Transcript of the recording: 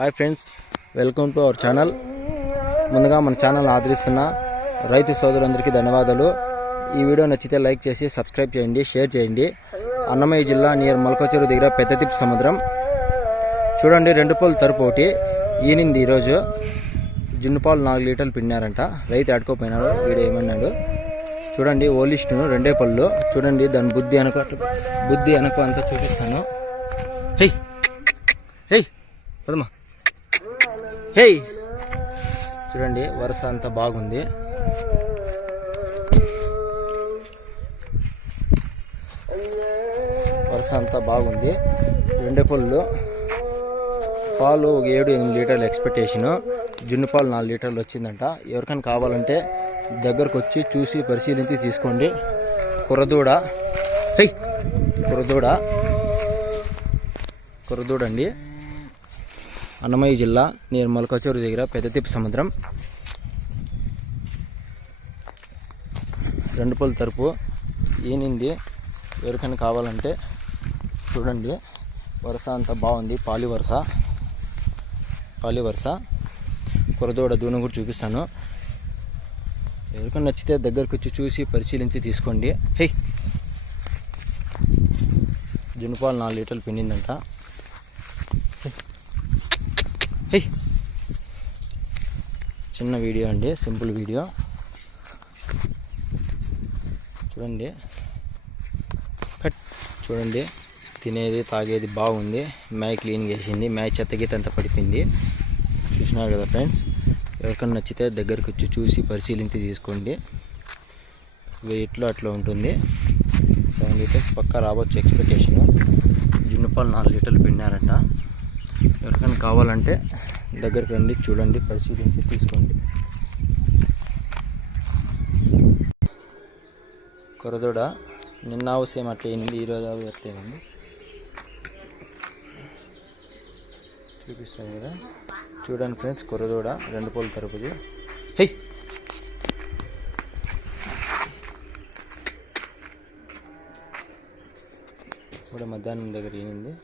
Hi friends, welcome to our channel. ముందుగా మన channel ఆదరిస్తున్న రైతు సోదరులందరికీ ధన్యవాదాలు. ఈ వీడియో నచ్చితే లైక్ చేసి సబ్స్క్రైబ్ చేయండి, షేర్ చేయండి. అన్నమయ్య జిల్లా నియర్ మొలకచెరువు దగ్గర పెద్దతిప్ప సముద్రం చూడండి. 2 పళ్ళు తరుపు ఒకటి ఈనింది. ఈరోజు జున్నుపాలు 4 లీటర్లు పిండినారంట. రైతు ఆడుకోపోయినాడు, వీడు ఏమన్నాడు చూడండి. ఓలిస్టును 2 పళ్ళు చూడండి. దాని బుద్ధి వెనక అంతా చూపిస్తాను. హెయ్ హెయ్ పదమ్మా, హేయ్ చూడండి. వరుస అంతా బాగుంది. వరుస అంతా బాగుంది. 2 పళ్ళు పాలు 7-8 లీటర్లు ఎక్స్పెక్టేషను. జున్ను పాలు 4 లీటర్లు వచ్చిందంట. ఎవరికైనా కావాలంటే దగ్గరకు వచ్చి చూసి పరిశీలించి తీసుకోండి. కుర్రదూడ, హై కుర్రదూడ అండి. అన్నమయ్య జిల్లా నియర్ మొలకచెరువు దగ్గర పెద్దతిప్ప సముద్రం. 2 పళ్ళు తరుపు ఈనింది. ఎవరికైనా కావాలంటే చూడండి. వరుస అంతా బాగుంది. పాలి వరుస కుర్రదూడ దూనం కూడా చూపిస్తాను. ఎవరికైనా నచ్చితే దగ్గరకు వచ్చి చూసి పరిశీలించి తీసుకోండి. హే జున్నుపాలు 4 లీటర్లు పిండిందంట. హే చిన్న వీడియో అండి, సింపుల్ వీడియో చూడండి. చూడండి, తినేది తాగేది బాగుంది. మేయ క్లీన్ చేసింది. మేయ చెత్తగీత అంతా పడిపోయింది. చూసినారు కదా ఫ్రెండ్స్. ఎవరికైనా నచ్చితే దగ్గరికి వచ్చి చూసి పరిశీలించి తీసుకోండి. వెయిట్లో అట్లా ఉంటుంది. 7 లీటర్స్ పక్కా రావచ్చు ఎక్స్పెక్టేషను. జున్నుపాలు 4 లీటర్లు పిండారంట. ఎవరికైనా కావాలంటే దగ్గరికి రండి, చూడండి, పరిశీలించి తీసుకోండి. కుర్రదూడ నిన్న అవసరం అట్లయింది, ఈరోజు అట్లయింది. చూపిస్తాను కదా చూడండి ఫ్రెండ్స్. కుర్రదూడ 2 పళ్ళు తరుపుది. హై కూడా మధ్యాహ్నం దగ్గర ఈనింది.